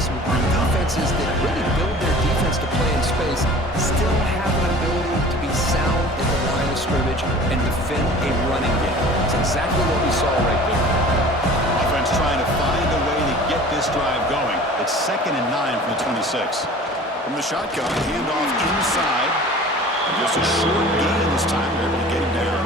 impressive with defenses that really build their defense to play in space, still have an ability to be sound at the line of scrimmage and defend a running game. It's exactly what we saw right there. Offense trying to find a way to get this drive going. It's 2nd and 9 from the 26. From the shotgun, handoff inside. Just a short gain this time. They're able to get him down.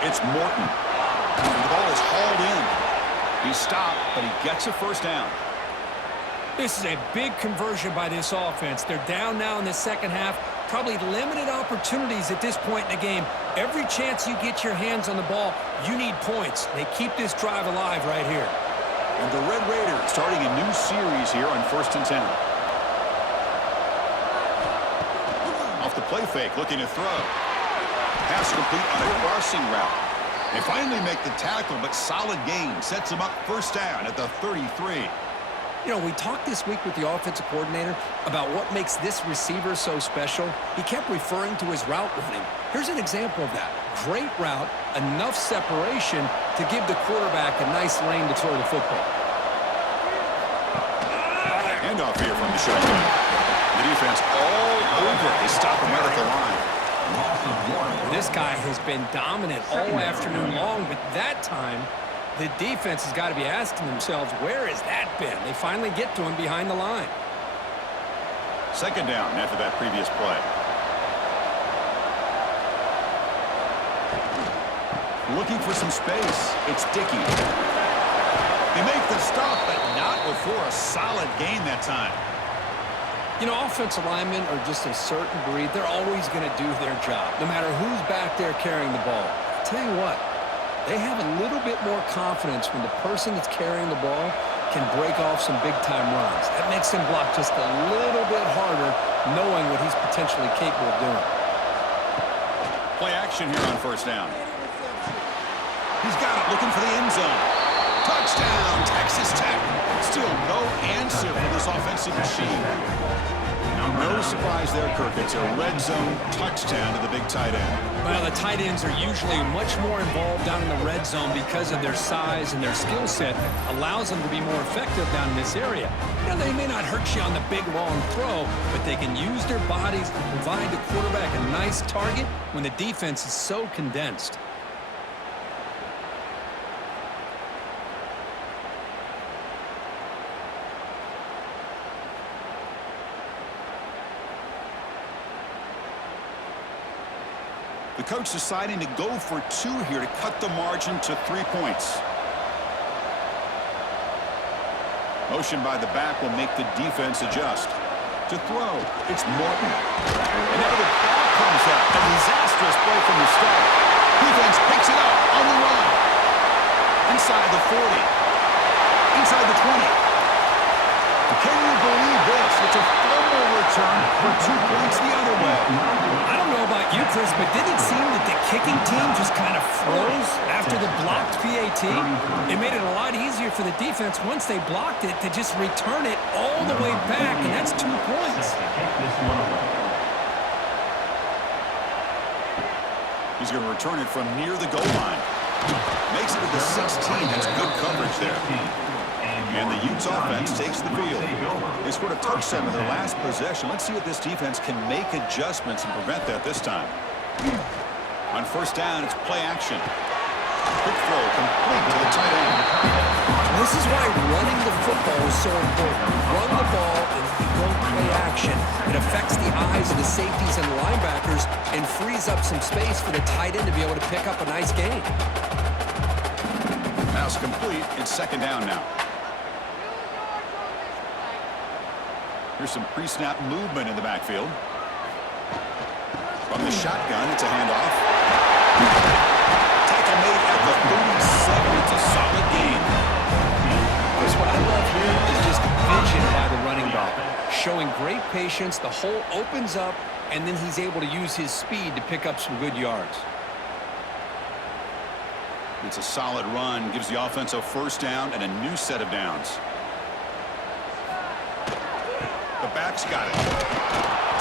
It's Morton. The ball is hauled in. He stopped, but he gets a first down. This is a big conversion by this offense. They're down now in the second half. Probably limited opportunities at this point in the game. Every chance you get your hands on the ball, you need points. They keep this drive alive right here. And the Red Raiders starting a new series here on 1st and 10. Off the play fake, looking to throw. Pass complete on a crossing route. They finally make the tackle, but solid gain sets them up first down at the 33. You know, we talked this week with the offensive coordinator about what makes this receiver so special. He kept referring to his route running. Here's an example of that. Great route, enough separation to give the quarterback a nice lane to throw the football. Handoff here from the shotgun. The defense all over. They stop him right at the line. This guy has been dominant all afternoon long, but that time, the defense has got to be asking themselves, where has that been? They finally get to him behind the line. 2nd down after that previous play. Looking for some space. It's Dickey. They make the stop, but not before a solid gain that time. You know, offensive linemen are just a certain breed. They're always going to do their job, no matter who's back there carrying the ball. I'll tell you what, they have a little bit more confidence when the person that's carrying the ball can break off some big-time runs. That makes him block just a little bit harder, knowing what he's potentially capable of doing. Play action here on 1st down. He's got it, looking for the end zone. Touchdown, Texas Tech. Still no answer for this offensive machine. No surprise there, Kirk. It's a red zone touchdown to the big tight end. Well, the tight ends are usually much more involved down in the red zone because of their size and their skill set allows them to be more effective down in this area. Now, they may not hurt you on the big, long throw, but they can use their bodies to provide the quarterback a nice target when the defense is so condensed. The coach deciding to go for 2 here to cut the margin to 3 points. Motion by the back will make the defense adjust. To throw, it's Morton. And now the ball comes out. A disastrous play from the start. Defense picks it up on the run. Inside the 40. Inside the 20. Can you believe this? It's a fumble return for 2 points the other way. I don't know about you, Chris, but didn't it seem that the kicking team just kind of froze after the blocked PAT? It made it a lot easier for the defense once they blocked it to just return it all the way back, and that's 2 points. He's going to return it from near the goal line. Makes it to the 16. That's good coverage there. And the Utes offense takes the field. They scored a touchdown in their last possession. Let's see if this defense can make adjustments and prevent that this time. On 1st down, it's play action. Quick throw complete to the tight end. This is why running the football is so important. Run the ball and go play action. It affects the eyes of the safeties and linebackers and frees up some space for the tight end to be able to pick up a nice gain. Pass complete. It's 2nd down now. Here's some pre-snap movement in the backfield. From the shotgun, it's a handoff. Tackle made at the 37. It's a solid gain. Chris, what I love here is just vision by the running back. Showing great patience, the hole opens up, and then he's able to use his speed to pick up some good yards. It's a solid run, gives the offense a first down and a new set of downs. The back's got it.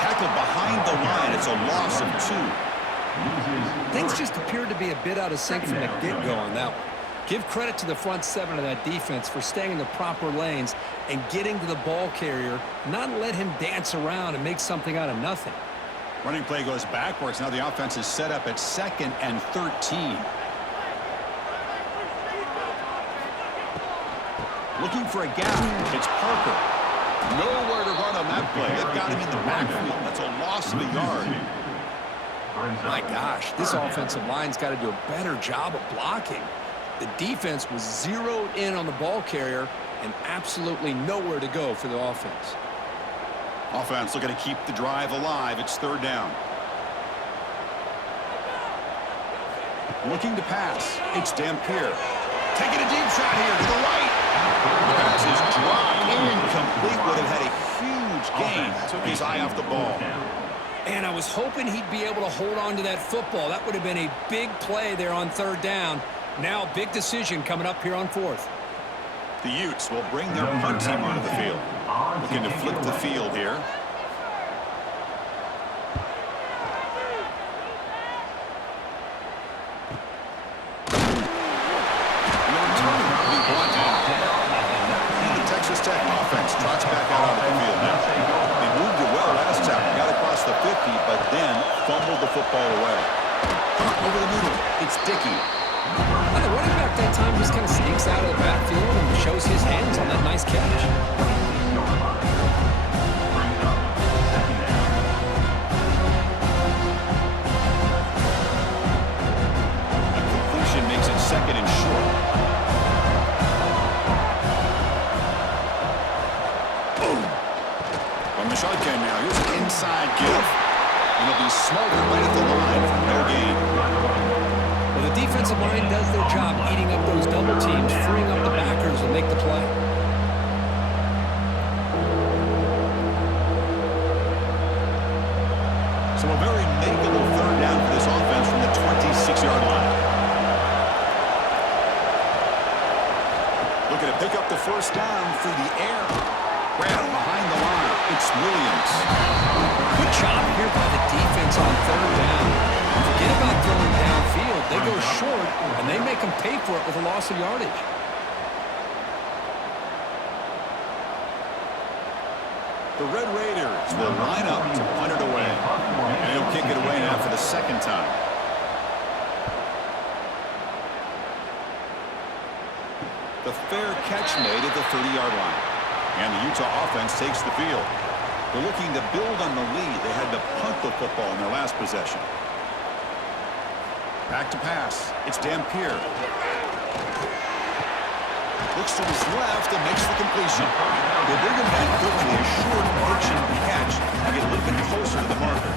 Tackled behind the line. It's a loss of 2. Things just appeared to be a bit out of sync from the get-go on that one. Give credit to the front 7 of that defense for staying in the proper lanes and getting to the ball carrier, not let him dance around and make something out of nothing. Running play goes backwards. Now the offense is set up at 2nd and 13. Looking for a gap. It's Parker. Nowhere to run on that play. They've got him in the backfield. That's a loss of a yard. My gosh, this offensive line's got to do a better job of blocking. The defense was zeroed in on the ball carrier and absolutely nowhere to go for the offense. Offense looking to keep the drive alive. It's 3rd down. Looking to pass. It's Dampier. Taking a deep shot here to the right. The pass is dropped. Incomplete. Would have had a huge gain. Took his eye off the ball. And I was hoping he'd be able to hold on to that football. That would have been a big play there on 3rd down. Now, big decision coming up here on 4th. The Utes will bring their punt team onto the field. Looking to flip the field here. The Texas Tech offense trots back out onto the field now. They moved it well last time. Got across the 50, but then fumbled the football away. Over the middle, it's Dickey. Now, the running back that time just kind of sneaks out of the backfield and shows his hands on that nice catch. A completion makes it 2nd and short. Boom. From the shotgun now, here's an inside give. And he'll be smothered right at the line for no gain. Well, the defensive line does their job eating up those double teams, freeing up the backers and make the play. So a very makeable 3rd down for this offense from the 26-yard line. Looking to pick up the first down through the air. Grab behind the line. It's Williams. Good job here by the defense on 3rd down. Forget about throwing downfield. They go short, and they make them pay for it with a loss of yardage. The Red Raiders will line up to punt it away. And he'll kick it away now for the 2nd time. The fair catch made at the 30-yard line. And the Utah offense takes the field. They're looking to build on the lead. They had to punt the football in their last possession. Back to pass. It's Dampier. Looks to his left and makes the completion. They bring him back quickly. A short pitch and catch to get a little bit closer to the marker.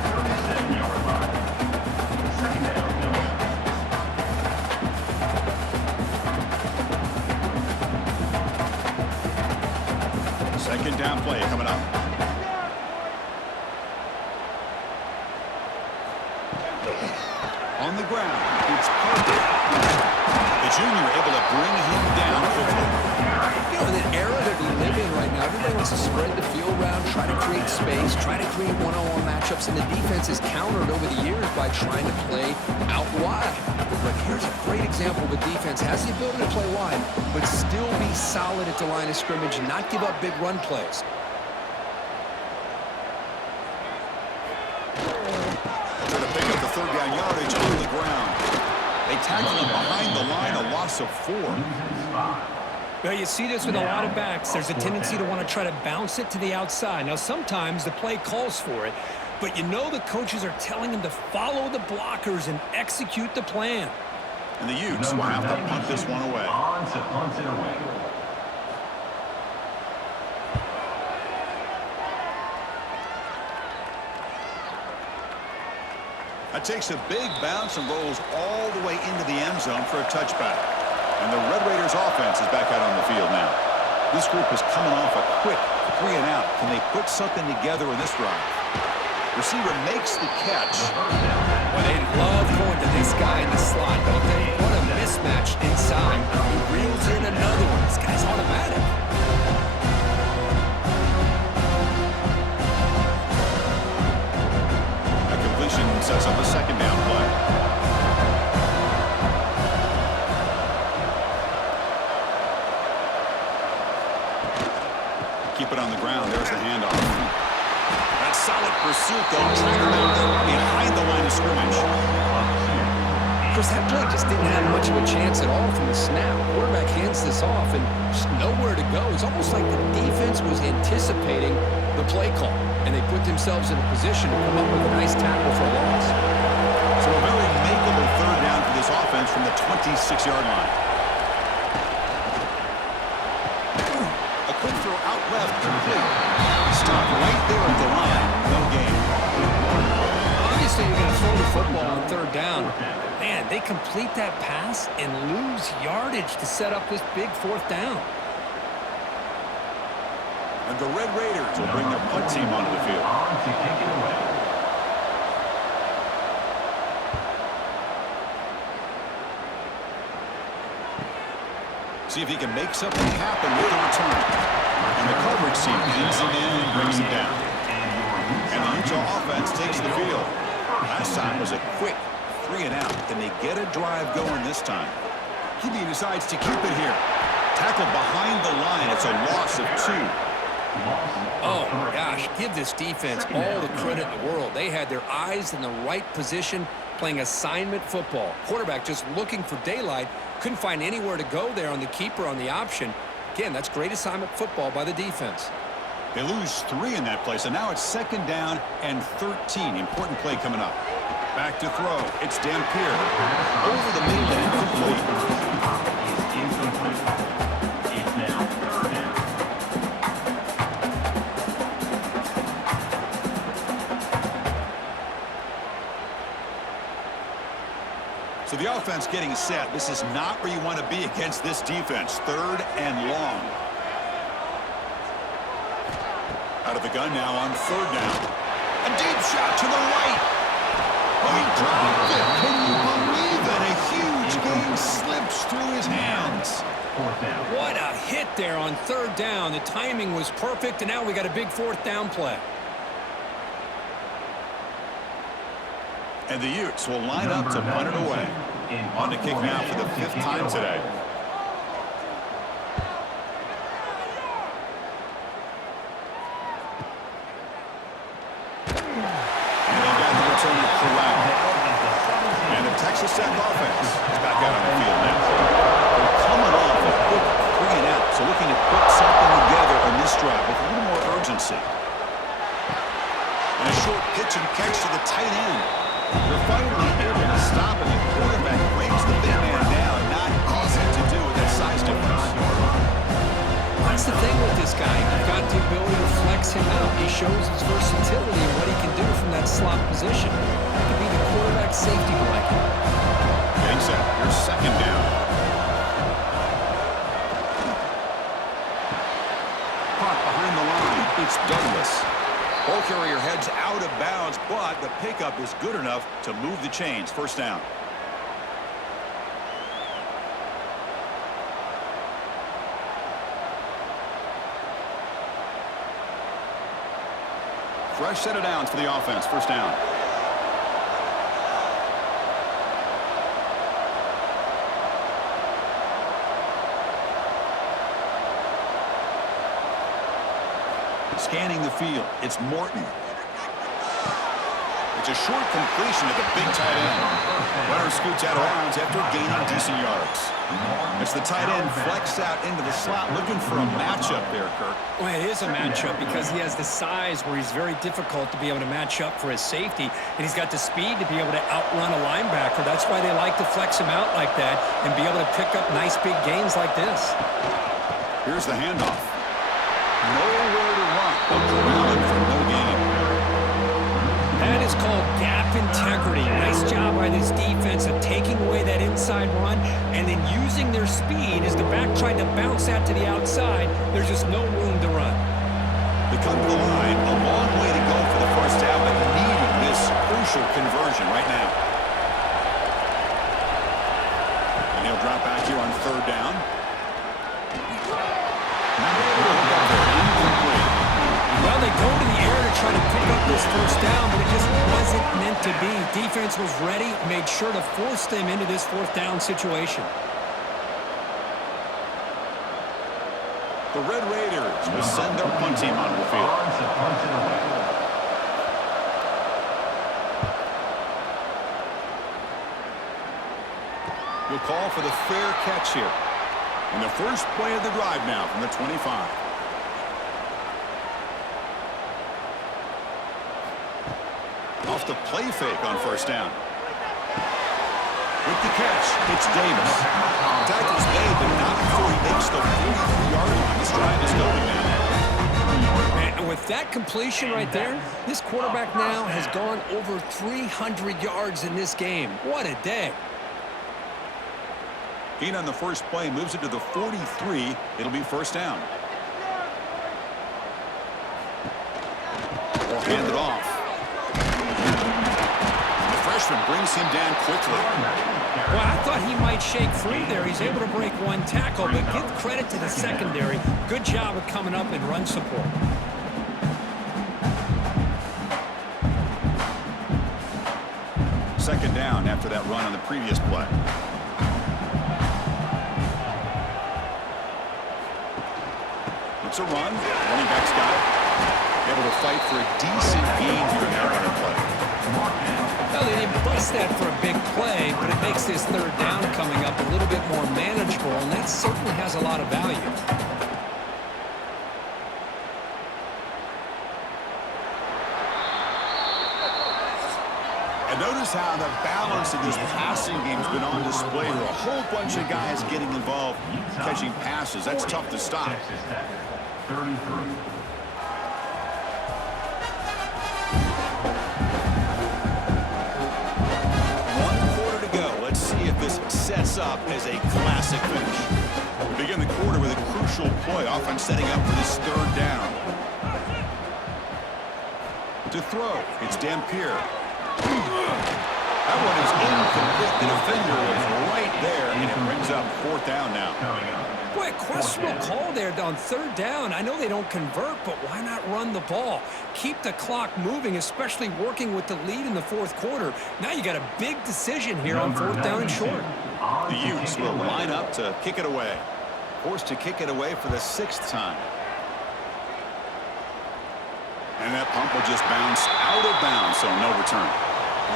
Second down play coming up. On the ground, it's Parker. The junior able to bring him down quickly. You know, in the era that we live in right now, everybody wants to spread the field around, try to create space, try to create one-on-one matchups, and the defense is countered over the years by trying to play out wide. But here's a great example of a defense has the ability to play wide, but still be solid at the line of scrimmage and not give up big run plays. Trying to pick up the 3rd down yardage on the ground. They tackle him behind the line, a loss of 4. Well, you see this with a lot of backs. There's a tendency to want to try to bounce it to the outside. Now, sometimes the play calls for it, but you know the coaches are telling them to follow the blockers and execute the plan. And the Utes will have to punt this one away. That takes a big bounce and rolls all the way into the end zone for a touchback. And the Red Raiders offense is back out on the field now. This group is coming off a quick 3 and out. Can they put something together in this drive? Receiver makes the catch. Well, they love going to this guy in the slot, don't they? What a mismatch solid pursuit, though. Track him out behind the line of scrimmage. Of course, that play just didn't have much of a chance at all from the snap. Quarterback hands this off and just nowhere to go. It's almost like the defense was anticipating the play call, and they put themselves in a position to come up with a nice tackle for a loss. So a very makeable third down for this offense from the 26-yard line. A quick throw out left, complete. Stop right there at the line. No gain. Obviously, you're going to throw the football on third down. Man, they complete that pass and lose yardage to set up this big fourth down. And the Red Raiders will bring their punt team onto the field. See if he can make something happen with the return. And the coverage team pins him in and brings him down. And the Utah offense takes the field. Last time was a quick 3 and out. Can they get a drive going this time? QB decides to keep it here. Tackle behind the line. It's a loss of 2. Oh, my gosh, give this defense all the credit in the world. They had their eyes in the right position playing assignment football. Quarterback just looking for daylight. Couldn't find anywhere to go there on the keeper on the option. Again, that's great assignment football by the defense. They lose 3 in that play, so now it's 2nd down and 13. Important play coming up. Back to throw. It's Dampier. Over the middle and incomplete. So the offense getting set. This is not where you want to be against this defense. 3rd and long. Out of the gun now on 3rd down. A deep shot to the right. Oh, he dropped it. Can you believe it? A huge game slips through his hands. What a hit there on 3rd down. The timing was perfect, and now we got a big 4th down play. And the Utes will line up to punt it away. On to kick now for the 5th time today. And they've got the return of Corral. And the Texas Tech offense is back out on the field now. They're coming off a quick 3 and out, so looking to put something together in this drive with a little more urgency. And a short pitch and catch to the tight end. They're finally able to stop, and the quarterback brings the big man down. Not easy to do with that size difference. That's the thing with this guy. You've got the ability to flex him out. He shows his versatility and what he can do from that slot position. He could be the quarterback safety blanket. Getting set. Here's 2nd down. Caught behind the line. It's Douglas. Ball carrier heads out of bounds, but the pickup is good enough to move the chains. 1st down. Fresh set of downs for the offense. 1st down. Scanning the field, it's Morton. It's a short completion to the big tight end. Runner scoots out of bounds after gaining decent yards. It's the tight end flexed out into the slot, looking for a matchup there, Kirk. Well, it is a matchup because he has the size where he's very difficult to be able to match up for his safety, and he's got the speed to be able to outrun a linebacker. That's why they like to flex him out like that and be able to pick up nice big gains like this. Here's the handoff. Nowhere to run. Corralling for no gain. That is called gap integrity. Nice job by this defense of taking away that inside run and then using their speed as the back tried to bounce that to the outside. There's just no room to run. They come to the line. A long way to go for the 1st down, but needing this crucial conversion right now. And he'll drop back here on 3rd down. Well, they go to the air to try to pick up this 1st down, but it just wasn't meant to be. Defense was ready, made sure to force them into this 4th down situation. The Red Raiders will send their punt team onto the field. will call for the fair catch here. And the first play of the drive now from the 25. Off the play fake on first down. With the catch, it's Davis. Tackle's made, but not before he makes the 43-yard line. This drive is going now. And with that completion right there, this quarterback now has gone over 300 yards in this game. What a day. Gain on the first play moves it to the 43. It'll be first down. We'll hand it off. The freshman brings him down quickly. Well, I thought he might shake free there. He's able to break one tackle, but give credit to the secondary. Good job of coming up and run support. Second down after that run on the previous play. It's a run. Running back's got it. Able to fight for a decent gain here in that running play. Well, they didn't bust that for a big play, but it makes this third down coming up a little bit more manageable, and that certainly has a lot of value. And notice how the balance of this passing game has been on display here. A whole bunch of guys getting involved, catching passes. That's tough to stop. 33. Sets up as a classic finish. We begin the quarter with a crucial play. Offense setting up for this third down. To throw, it's Dampier. That one is incomplete. The defender was right there, and it brings up fourth down now. Boy, questionable call there on third down. I know they don't convert, but why not run the ball? Keep the clock moving, especially working with the lead in the fourth quarter. Now you got a big decision here on fourth down and short. The Utes will line up to kick it away. Forced to kick it away for the 6th time. And that punt will just bounce out of bounds, so no return.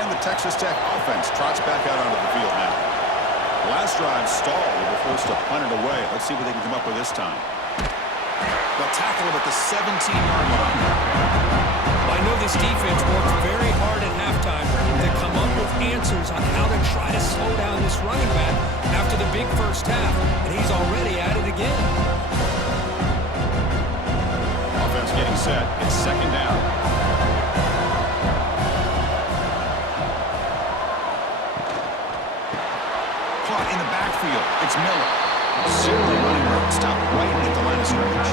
And the Texas Tech offense trots back out onto the field now. Last drive stalled. They were forced to punt it away. Let's see what they can come up with this time. They'll tackle him at the 17-yard line. I know this defense worked very hard at halftime to come up with answers on how to try to slow down this running back after the big first half, and he's already at it again. Offense getting set. It's second down. Caught in the backfield. It's Miller. Zero running room. Stop right at the line of scrimmage.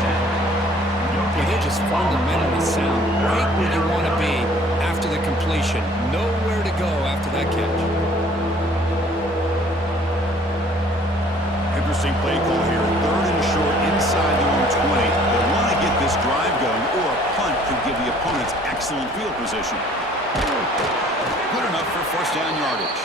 Well, they're just fundamentally sound, right where you want to be after the completion. Nowhere to go after that catch. Interesting play call here. Third and short inside the own 20. They want to get this drive going, or a punt could give the opponents excellent field position. Good enough for first down yardage.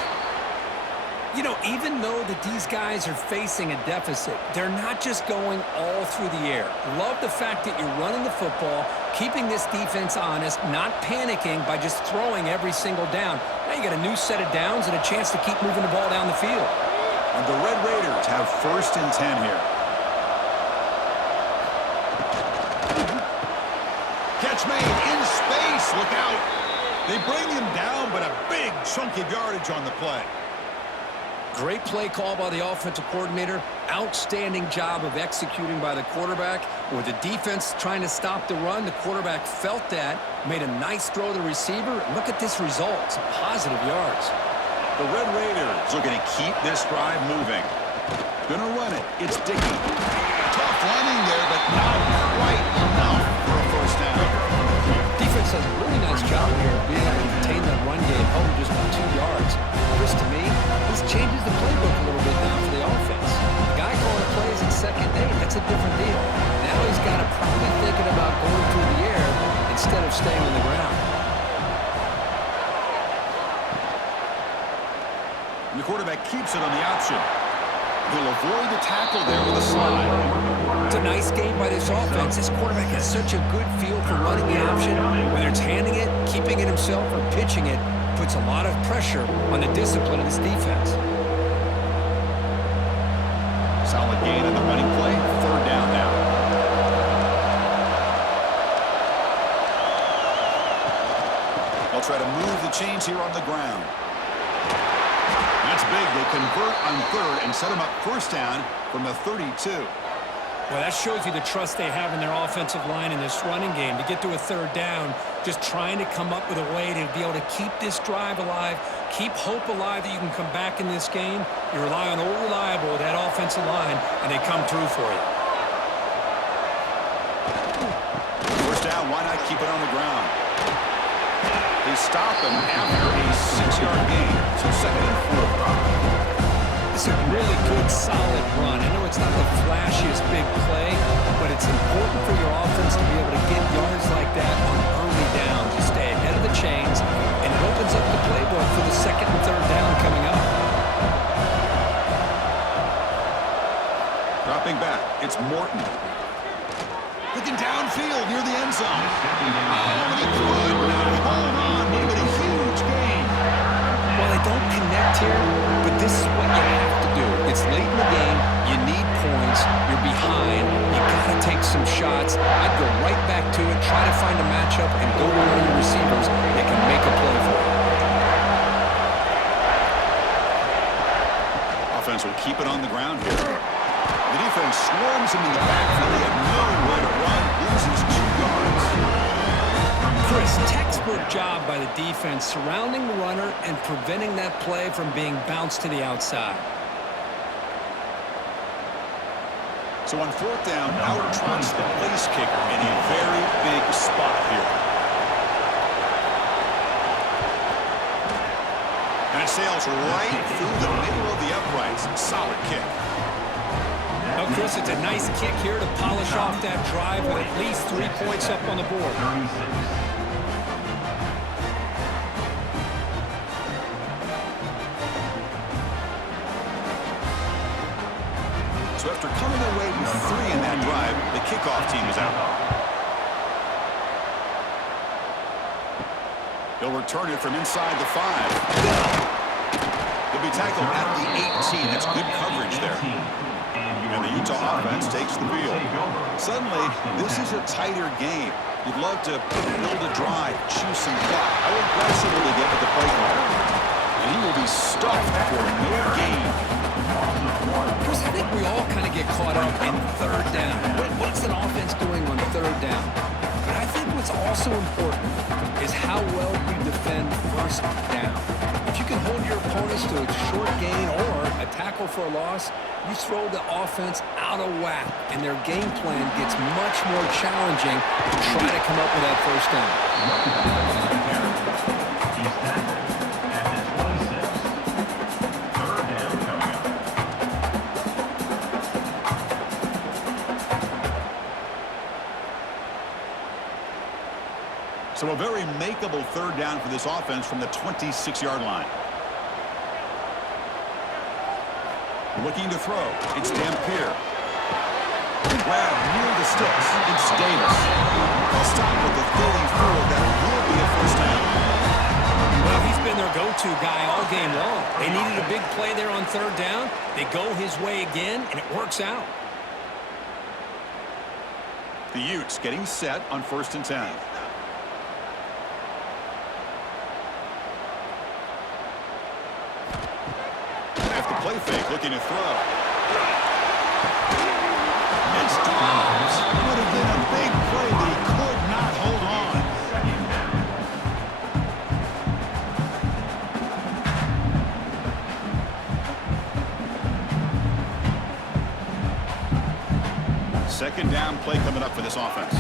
You know, even though that these guys are facing a deficit, they're not just going all through the air. Love the fact that you're running the football, keeping this defense honest, not panicking by just throwing every single down. Now you got a new set of downs and a chance to keep moving the ball down the field. And the Red Raiders have first and 10 here. Catch made in space. Look out. They bring him down, but a big chunk of yardage on the play. Great play call by the offensive coordinator. Outstanding job of executing by the quarterback. With the defense trying to stop the run, the quarterback felt that, made a nice throw to the receiver. Look at this result. Some positive yards. The Red Raiders are going to keep this drive moving. Going to run it. It's Dickey. Tough running there, but not quite enough for a first down. Defense does a really nice job here of being able to contain that run game home just by 2 yards. Chris, to me, this changes the playbook a little bit now for the offense. The guy calling plays at second and 8, that's a different deal. Now he's got to probably thinking about going through the air instead of staying on the ground. And the quarterback keeps it on the option. He'll avoid the tackle there with a slide. It's a nice game by this offense. This quarterback has such a good feel for running the option. Whether it's handing it, keeping it himself, or pitching it, puts a lot of pressure on the discipline of this defense. Solid gain on the running play. Third down now. They'll try to move the chains here on the ground. That's big. They convert on third and set them up first down from the 32. Well, that shows you the trust they have in their offensive line in this running game. To get to a third down, just trying to come up with a way to be able to keep this drive alive, keep hope alive that you can come back in this game. You rely on Old Reliable with that offensive line, and they come through for you. First down, why not keep it on the ground? They stop him after a 6-yard gain, so 2nd and 4. It's a really good, solid run. I know it's not the flashiest big play, but it's important for your offense to be able to get yards like that on early downs. You stay ahead of the chains, and it opens up the playbook for the 2nd and 3rd down coming up. Dropping back, it's Morton. Looking downfield near the end zone. Oh, he could not hold on. Would have been a huge gain. Well, they don't connect here, but this is what you have to do. It's late in the game. You need points. You're behind. You got to take some shots. I'd go right back to it, try to find a matchup, and go to one of your receivers that can make a play for you. Offense will keep it on the ground here. The defense swarms him in the backfield. They have nowhere to run. Loses 2 yards. Chris, textbook job by the defense surrounding the runner and preventing that play from being bounced to the outside. So on 4th down, Howard trots the place kicker in a very big spot here. And it sails right through the middle of the uprights. Solid kick. Well, Chris, it's a nice kick here to polish off that drive with at least 3 points up on the board. So after coming away with 3 in that drive, the kickoff team is out. They'll return it from inside the 5. They'll be tackled at the 18. That's good coverage there. And the Utah offense takes the field. Suddenly, this is a tighter game. You'd love to build a drive, choose some clock. How aggressive will they get with the play call? And he will be stuffed for no gain. Chris, I think we all kind of get caught up in 3rd down. What's an offense doing on 3rd down? But I think what's also important is how well you defend 1st down. If you can hold your opponents to a short gain or a tackle for a loss, you throw the offense out of whack, and their game plan gets much more challenging to try to come up with that 1st down. So a very makeable 3rd down for this offense from the 26-yard line. Looking to throw. It's Dampier. Grab near the sticks. It's Davis. They'll stop with the 34. That will be a 1st down. Well, he's been their go-to guy all game long. They needed a big play there on 3rd down. They go his way again, and it works out. The Utes getting set on 1st and 10. Play fake, looking to throw. It's dropped. Would have been a big play, but he could not hold on. 2nd down play coming up for this offense.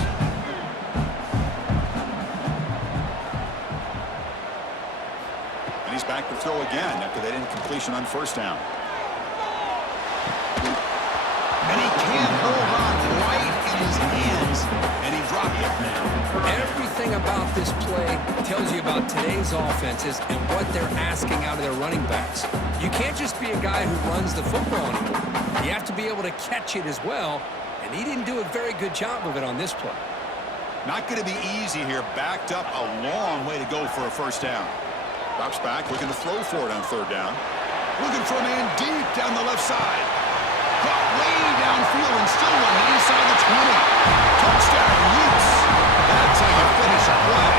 And he's back to throw again after that incompletion on 1st down. And he can't hold on right in his hands. And he dropped it. Everything about this play tells you about today's offenses and what they're asking out of their running backs. You can't just be a guy who runs the football anymore. You have to be able to catch it as well, and he didn't do a very good job of it on this play. Not going to be easy here. Backed up a long way to go for a 1st down. Drops back, looking to throw for it on 3rd down. Looking for a man deep down the left side. caught way downfield and still running inside the 20. Touchdown, Utes. That's how you finish a play.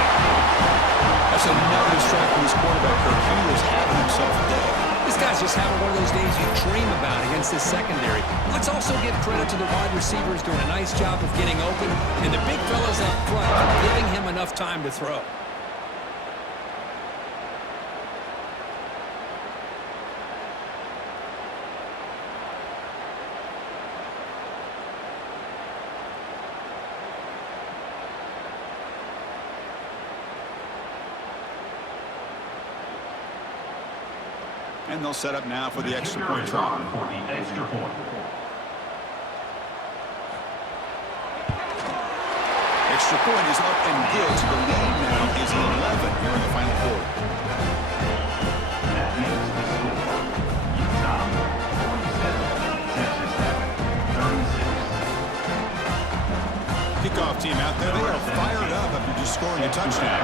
That's another strike from his quarterback, Kirk. He was having himself a day. This guy's just having one of those days you dream about against this secondary. Let's also give credit to the wide receivers doing a nice job of getting open, and the big fellas up front giving him enough time to throw. And they'll set up now for the extra point try. Extra point is up and good, so the lead now is 11 here in the final quarter. That makes the score Utah 47, Texas Tech 36. Kickoff team out there, they are fired up after just scoring a touchdown.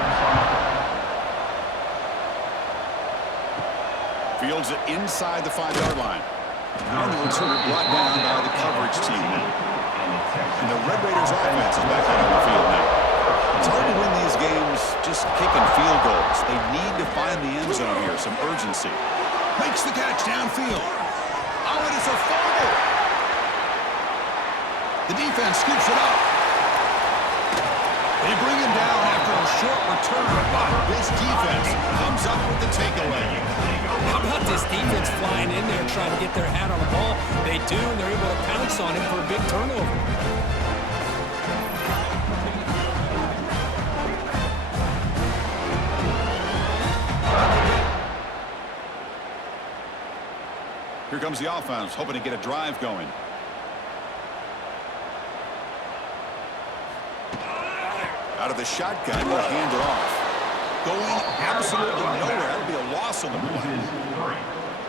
Fields it inside the 5-yard line. And the receiver brought down by the coverage team now. And the Red Raiders offense is back out on the field now. It's hard to win these games just kicking field goals. They need to find the end zone here, some urgency. Makes the catch downfield. Oh, it is a fumble. The defense scoops it up. They bring him down after a short return, but this defense comes up with the takeaway. How about this defense flying in there trying to get their hat on the ball? They do, and they're able to pounce on it for a big turnover. Here comes the offense, hoping to get a drive going. Out of the shotgun, will hand it off. Going absolutely nowhere. That'll be a loss on the play.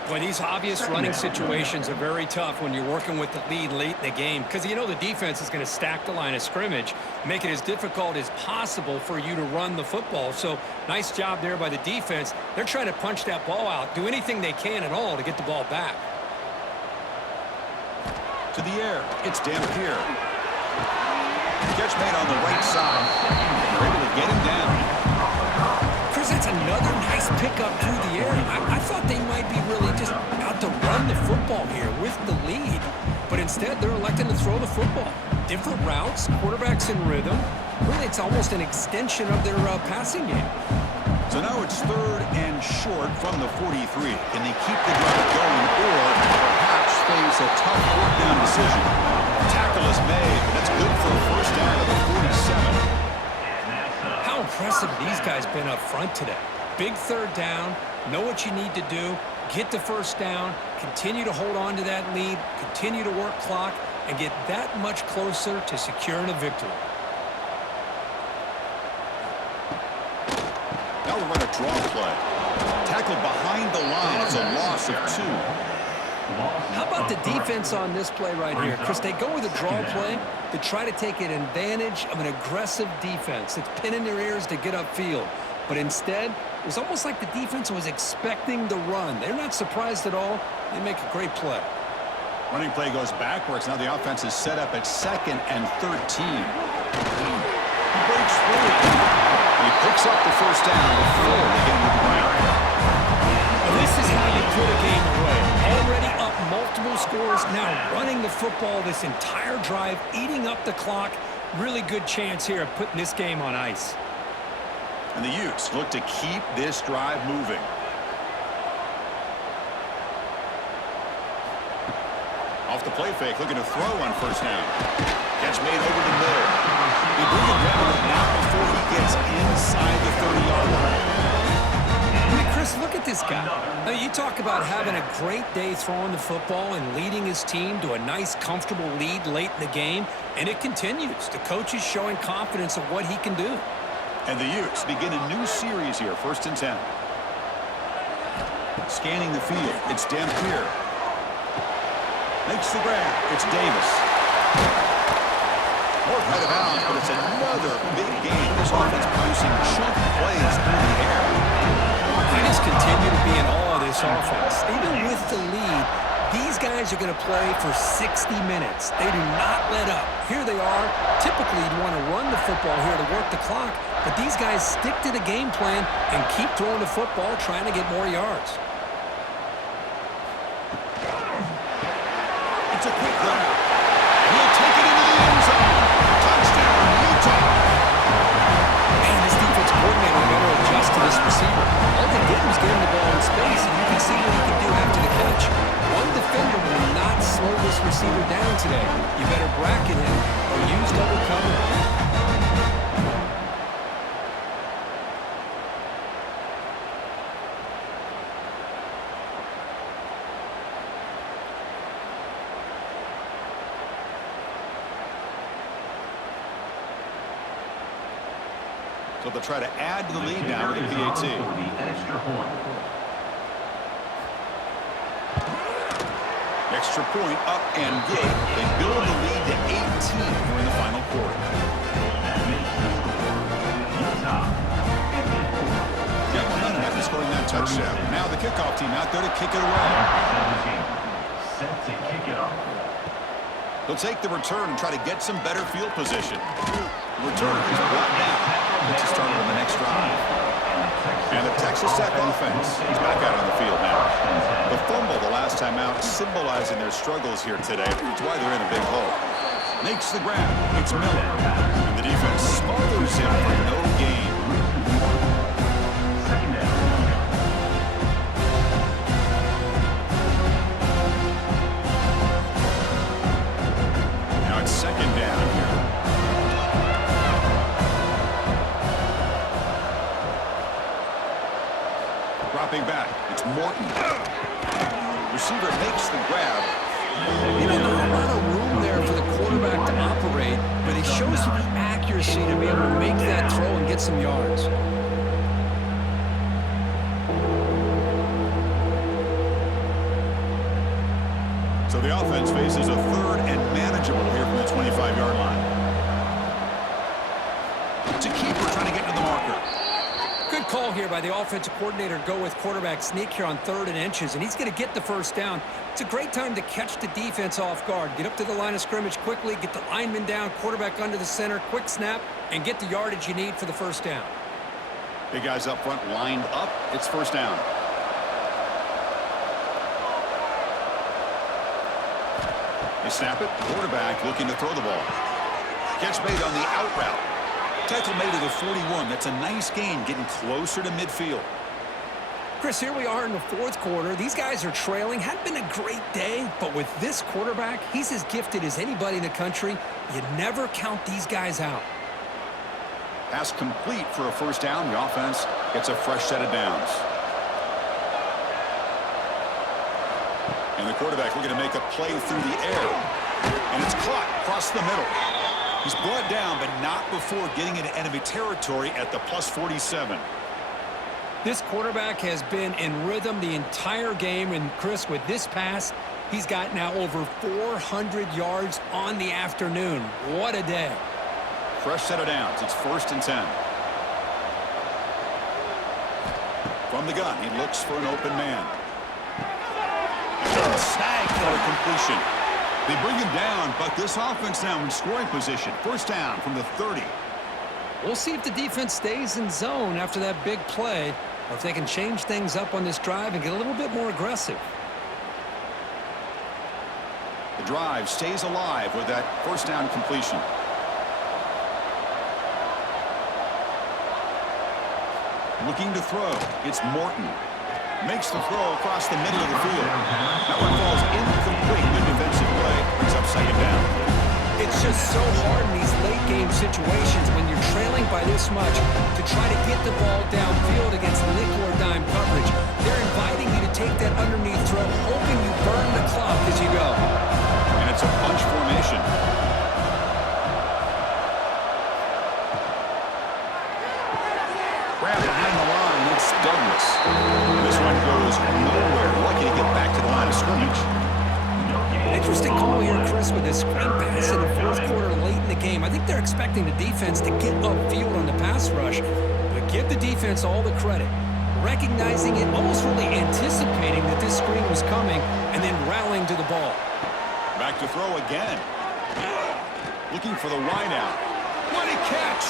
Boy, these obvious running situations are very tough when you're working with the lead late in the game because you know the defense is going to stack the line of scrimmage, make it as difficult as possible for you to run the football. So nice job there by the defense. They're trying to punch that ball out, do anything they can at all to get the ball back. To the air, it's Dampier. Catch made on the right side. They're able to get him down. Chris, that's another nice pickup through the air. I thought they might be really just out to run the football here with the lead. But instead, they're electing to throw the football. Different routes, quarterbacks in rhythm. Really, it's almost an extension of their passing game. So now it's 3rd and short from the 43. Can they keep the drive going or perhaps face a tough fourth down decision? Tackle is made, but that's good for a first down at the 47. How impressive these guys been up front today. Big 3rd down, know what you need to do, get the first down, continue to hold on to that lead, continue to work clock, and get that much closer to securing a victory. Now we'll run a draw play. Tackled behind the line. It's a loss of 2. How about the defense on this play right here? Chris, they go with a draw play to try to take an advantage of an aggressive defense that's pinning their ears to get upfield. But instead, it was almost like the defense was expecting the run. They're not surprised at all. They make a great play. Running play goes backwards. Now the offense is set up at 2nd and 13. He breaks through. He picks up the first down before they get him to the ground. This is how you put a game away. Already up multiple scores, now running the football this entire drive, eating up the clock. Really good chance here of putting this game on ice. And the Utes look to keep this drive moving. Off the play fake, looking to throw on first down. Catch made over the middle. He bring him down, but not before he gets inside the 30-yard line. Chris, look at this guy. Now, you talk about having a great day throwing the football and leading his team to a nice, comfortable lead late in the game, and it continues. The coach is showing confidence of what he can do. And the Utes begin a new series here, 1st and 10. Scanning the field, it's Dampier. Makes the grab, it's Davis. More out of bounds, but it's another big game. This offense producing chunk plays through the air. I just continue to be in awe of this offense. Even with the lead, These guys are going to play for 60 minutes. They do not let up. Here they are. Typically, you'd want to run the football here to work the clock, but these guys stick to the game plan and keep throwing the football, trying to get more yards. It's a quick grab. He'll take it into the end zone. Touchdown, Utah. Man, this defense coordinator better adjust to this receiver. All they did was get him the ball in space, and you can see what he can do after the catch. One defender will not slow this receiver down today. You better bracket him or use double coverage. So they'll try to add to the lead now with the PAT. The extra point. Extra point up and good. They build the lead to 18 here in the final quarter. That makes the score Utah 54. Got momentum after scoring that touchdown. Now the kickoff team out there to kick it away. 17. Set to kick it off. They'll take the return and try to get some better field position. The return is brought down. Gets us started on the next drive. And the Texas Tech offense is back out on the field now. The fumble the last time out symbolizing their struggles here today. That's why they're in a big hole. Makes the grab. It's Miller. And the defense smothers him for no gain. Second down. Now it's second down here. Dropping back. It's Morton. Receiver makes the grab. You know, there's a lot of room there for the quarterback to operate, but he shows the accuracy to be able to make that throw and get some yards. So the offense faces a third and manageable here from the 25-yard line. It's a keeper trying to get to the marker. Good call here by the offensive coordinator. Go with quarterback sneak here on 3rd and inches, and he's going to get the first down. It's a great time to catch the defense off guard. Get up to the line of scrimmage quickly, get the lineman down, quarterback under the center, quick snap, and get the yardage you need for the first down. Big guys up front lined up. It's first down. They snap it. Quarterback looking to throw the ball. Catch made on the out route. Tackle made to the 41. That's a nice gain, getting closer to midfield. Chris, here we are in the 4th quarter. These guys are trailing. Hadn't been a great day, but with this quarterback, he's as gifted as anybody in the country. You never count these guys out. Pass complete for a first down. The offense gets a fresh set of downs. And the quarterback looking to make a play through the air. And it's caught across the middle. He's brought down, but not before getting into enemy territory at the +47. This quarterback has been in rhythm the entire game, and Chris, with this pass, he's got now over 400 yards on the afternoon. What a day. Fresh set of downs. It's 1st and 10. From the gun, he looks for an open man. Snag for a completion. They bring him down, but this offense now in scoring position. First down from the 30. We'll see if the defense stays in zone after that big play, or if they can change things up on this drive and get a little bit more aggressive. The drive stays alive with that first down completion. Looking to throw. It's Morton. Makes the throw across the middle of the field. That one falls incomplete. Good defensive play. Brings up second down. It's just so hard in these late-game situations when you're trailing by this much to try to get the ball downfield against nickel or dime coverage. They're inviting you to take that underneath throw, hoping you burn the clock as you go. And it's a bunch formation. Grab behind the line. It's Douglas. This one goes nowhere. Lucky to get back to the line of scrimmage. Interesting call here, Chris, with this screen pass in the 4th quarter late in the game. I think they're expecting the defense to get upfield on the pass rush, but give the defense all the credit. Recognizing it, almost really anticipating that this screen was coming, and then rallying on to the ball. Back to throw again. Looking for the wide out. What a catch!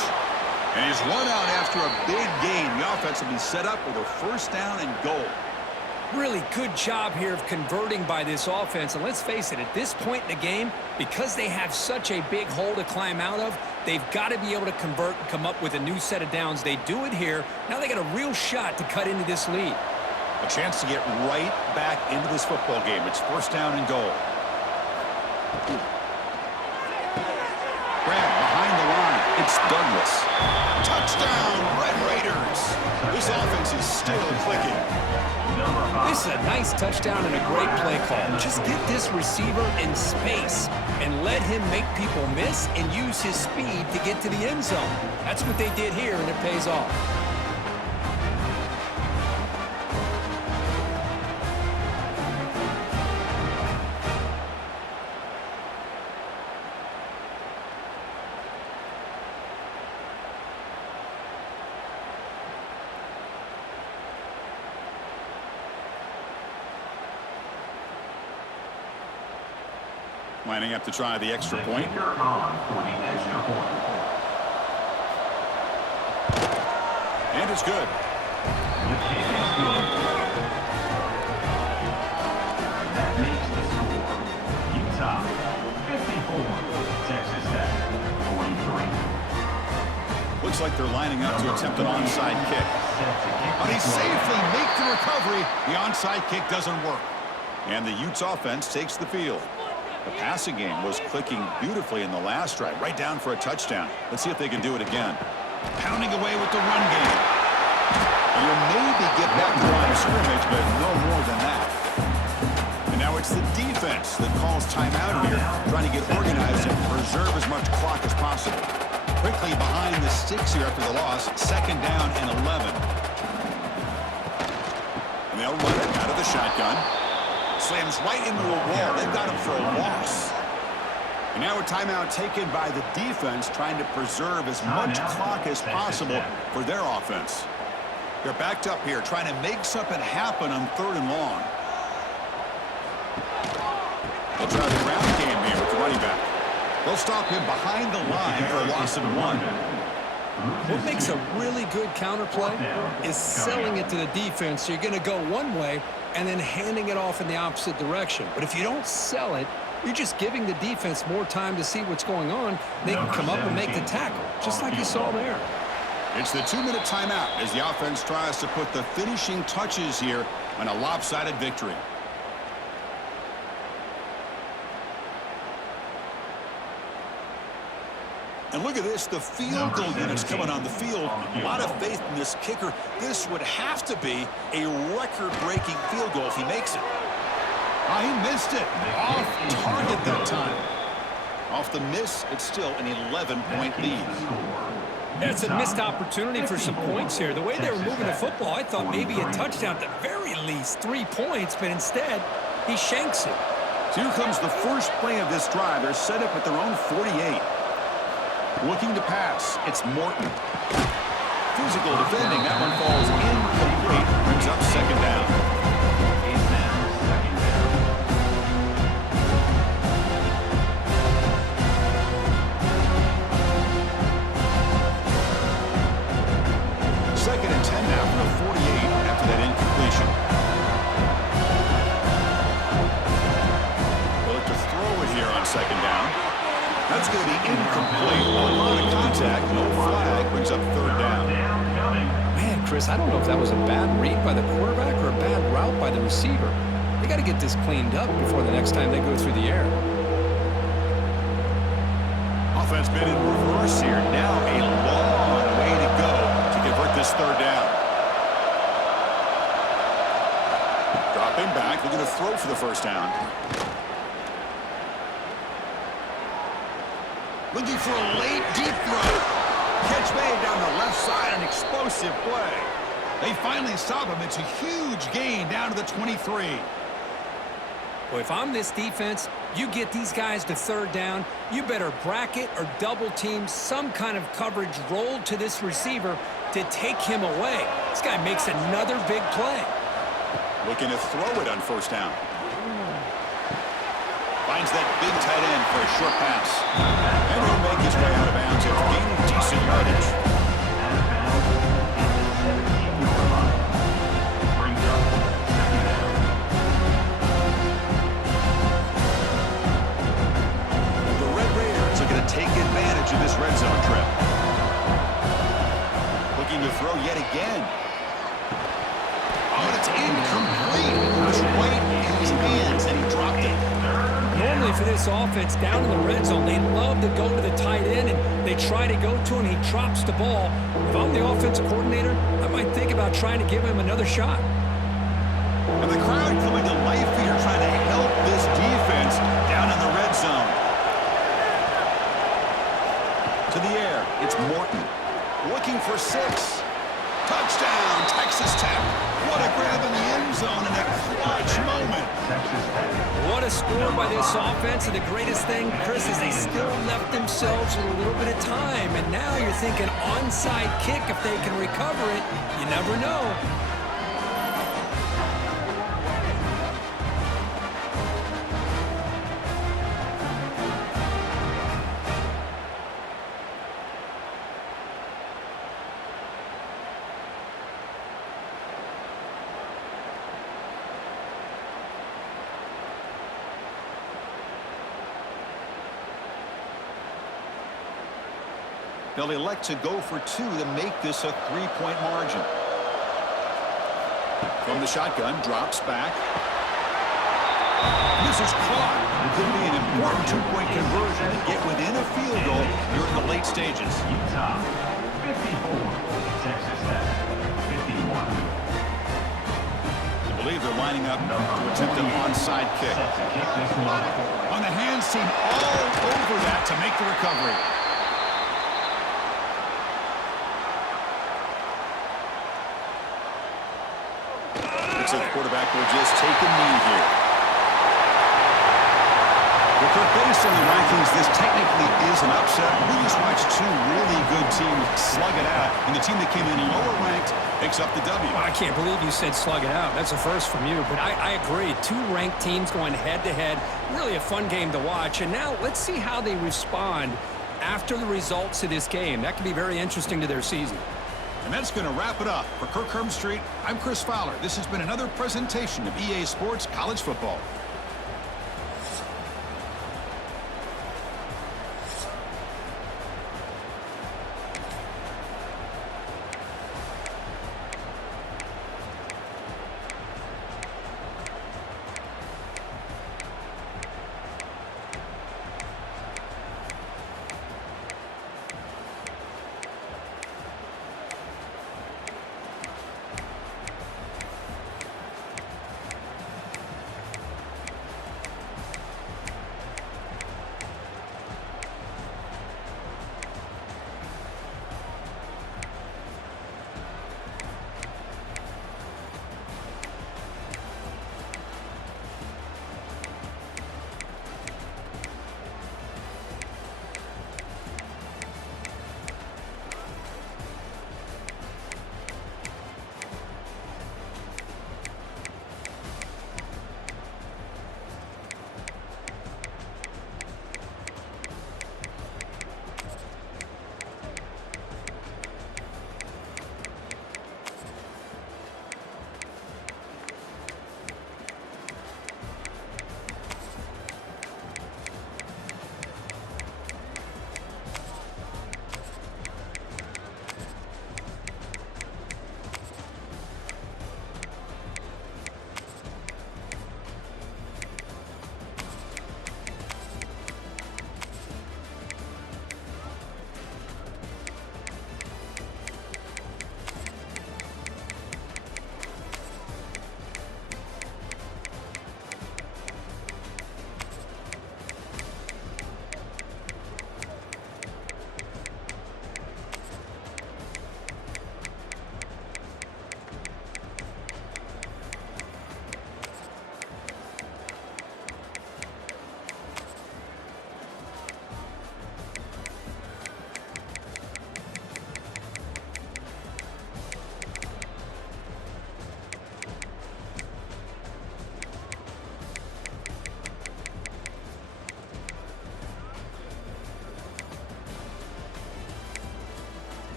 And he's run out after a big gain. The offense will be set up with a first down and goal. Really good job here of converting by this offense. And let's face it, at this point in the game, because they have such a big hole to climb out of, they've got to be able to convert and come up with a new set of downs. They do it here. Now they got a real shot to cut into this lead. A chance to get right back into this football game. It's first down and goal. Grab behind the line. It's Douglas. Touchdown, Red Raiders. This offense is still clicking. This is a nice touchdown and a great play call. Just get this receiver in space and let him make people miss and use his speed to get to the end zone. That's what they did here, and it pays off. Lining up to try the extra point. Kicker on for the extra point. And it's good. The kick is good. That makes the score Utah 54, Texas Tech 43. Looks like they're lining up to attempt an onside kick. But he safely makes the recovery. The onside kick doesn't work. And the Utes offense takes the field. The passing game was clicking beautifully in the last drive, right down for a touchdown. Let's see if they can do it again. Pounding away with the run game. You'll maybe get back to the line of scrimmage, but no more than that. And now it's the defense that calls timeout here, trying to get organized and preserve as much clock as possible. Quickly behind the sticks here after the loss, second down and 11. And they'll run it out of the shotgun. Slams right into a wall. They've got him for a loss. And now a timeout taken by the defense, trying to preserve as much clock as possible for their offense. They're backed up here, trying to make something happen on 3rd and long. They'll try the ground game here with the running back. They'll stop him behind the line for a loss of 1. What makes a really good counterplay is selling it to the defense. So you're going to go one way and then handing it off in the opposite direction. But if you don't sell it, you're just giving the defense more time to see what's going on. They can come up and make the tackle, just like you saw there. It's the 2-minute timeout as the offense tries to put the finishing touches here on a lopsided victory. And look at this, the field goal units coming on the field. A lot of faith in this kicker. This would have to be a record-breaking field goal if he makes it. Oh, he missed it. Off target that time. Off the miss, it's still an 11-point lead. That's a missed opportunity for some points here. The way they were moving the football, I thought maybe a touchdown, at the very least 3 points, but instead, he shanks it. So here comes the first play of this drive. They're set up at their own 48. Looking to pass, it's Morton. Physical defending, that one falls incomplete. Brings up second down. Second and 10 now from the 48 after that incompletion. They'll look to throw it here on second down. That's going to be incomplete. A lot of contact, no flag, brings up third down. Man, Chris, I don't know if that was a bad read by the quarterback or a bad route by the receiver. They got to get this cleaned up before the next time they go through the air. Offense been in reverse here. Now a long way to go to convert this third down. Dropping back, looking to throw for the first down. Looking for a late deep throw. Catch made down the left side, an explosive play. They finally stop him. It's a huge gain down to the 23. Boy, if I'm this defense, you get these guys to third down, you better bracket or double team some kind of coverage rolled to this receiver to take him away. This guy makes another big play. Looking to throw it on first down. Finds that big tight end for a short pass. And he'll make his way out of bounds after gaining decent yardage. The Red Raiders are going to take advantage of this red zone trip. Looking to throw yet again. Oh, and it's incomplete. It was right in his hands, and he dropped it. Normally for this offense, down in the red zone, they love to go to the tight end, and they try to go to him, he drops the ball. If I'm the offensive coordinator, I might think about trying to give him another shot. And the crowd coming to life here, trying to help this defense down in the red zone. To the air, it's Morton. Looking for 6. Touchdown, Texas Tech. What a grab in the end zone in a clutch moment. What a score by this offense, and the greatest thing, Chris, is they still left themselves with a little bit of time, and now you're thinking onside kick if they can recover it. You never know. They'll elect to go for 2 to make this a 3-point margin. From the shotgun, drops back. This is caught. It could be an important 2-point conversion to get within a field goal here in the late stages. Utah, 54. Texas Tech, 51. I believe they're lining up to attempt an onside kick. Set to kick this one. On the hands team all over that to make the recovery. Looks like the quarterback will just take a knee here. Well, Kirk, based on the rankings, this technically is an upset. We just watched 2 really good teams slug it out, and the team that came in lower ranked picks up the W. Well, I can't believe you said slug it out. That's a first from you, but I agree. 2 ranked teams going head-to-head. Really a fun game to watch, and now let's see how they respond after the results of this game. That could be very interesting to their season. And that's going to wrap it up. For Kirk Herbstreit, I'm Chris Fowler. This has been another presentation of EA Sports College Football.